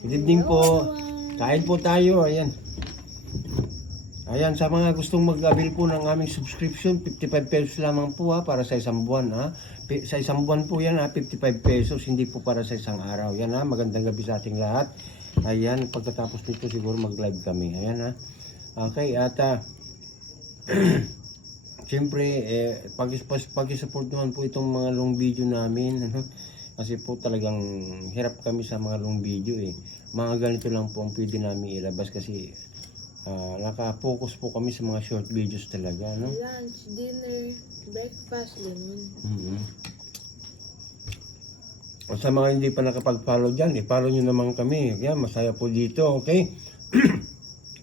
Good evening po. Kain po tayo. Ayan. Ayan, sa mga gustong mag-avail po ng aming subscription, 55 pesos lamang po para sa isang buwan Sa isang buwan po yan 55 pesos, hindi po para sa isang araw. Yan magandang gabi sa ating lahat. Ayan, pagkatapos nito siguro mag-live kami. Ayan Okay, at siyempre, pag-support naman po itong mga long video namin. Kasi po talagang hirap kami sa mga long video Mga ganito lang po ang pwede namin ilabas kasi naka-focus po kami sa mga short videos talaga, no? Lunch, dinner, breakfast, ganun. O sa mga hindi pa nakapag-follow dyan, i-follow nyo naman kami. Yan, masaya po dito, okay?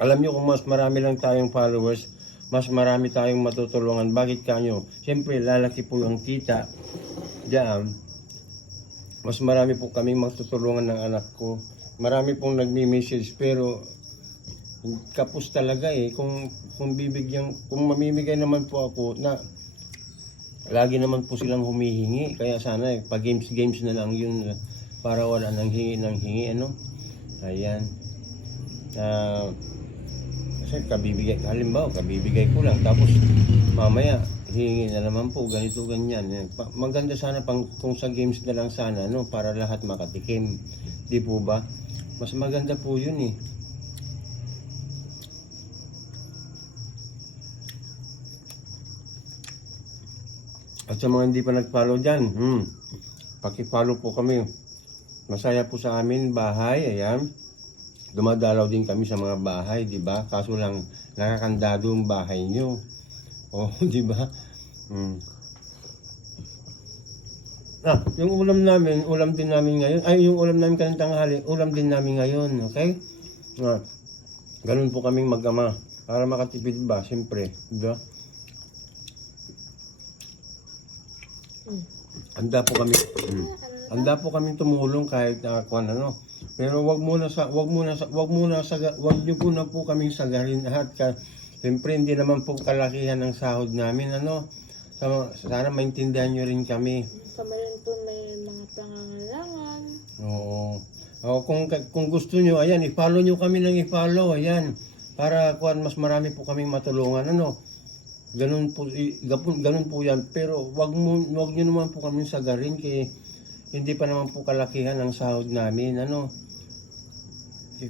Alam nyo kung mas marami lang tayong followers, mas marami tayong matutulungan. Bakit kanyo? Siyempre, lalaki po yung kita. Diyan, mas marami po kaming matutulungan ng anak ko. Marami pong nagmi-message pero kapos talaga kung mamimigay naman po ako na lagi naman po silang humihingi, kaya sana pag games na lang yun para wala nang hingi ayan kasi halimbawa kabibigay ko lang tapos mamaya hingi na naman po ganito ganyan maganda sana kung sa games na lang sana para lahat makatikim, di po ba? Mas maganda po yun At sa mga hindi pa nag-follow dyan, paki-follow po kami. Masaya po sa amin, bahay, ayan. Dumadalaw din kami sa mga bahay, di ba? Kaso lang, nakakandado ang bahay nyo. Di ba? Yung ulam din namin ngayon. Yung ulam namin kanang tanghali, ulam din namin ngayon, okay? Ganun po kaming mag-ama. Para makatipid ba, siyempre, di ba? Handa po kami tumulong kahit pero wag niyo po kaming sagarin lahat siyempre hindi naman po kalakihan ng sahod namin sana maintindihan niyo rin kami. Kami rin po may mga pangangailangan. Kung gusto niyo, ayan, i-follow niyo kami ng i-follow, ayan, para mas marami po kaming matulungan ganun po yan, pero wag niyo naman po kami sagarin kay hindi pa naman po kalakihan ang sahod namin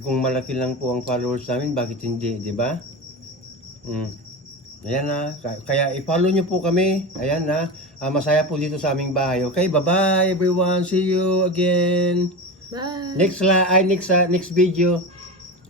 kung malaki lang po ang followers namin, bakit hindi, di ba? Ayan kaya i-follow niyo po kami, ayan masaya po dito sa aming bahay, okay? Bye bye everyone, see you again. Bye! Next video.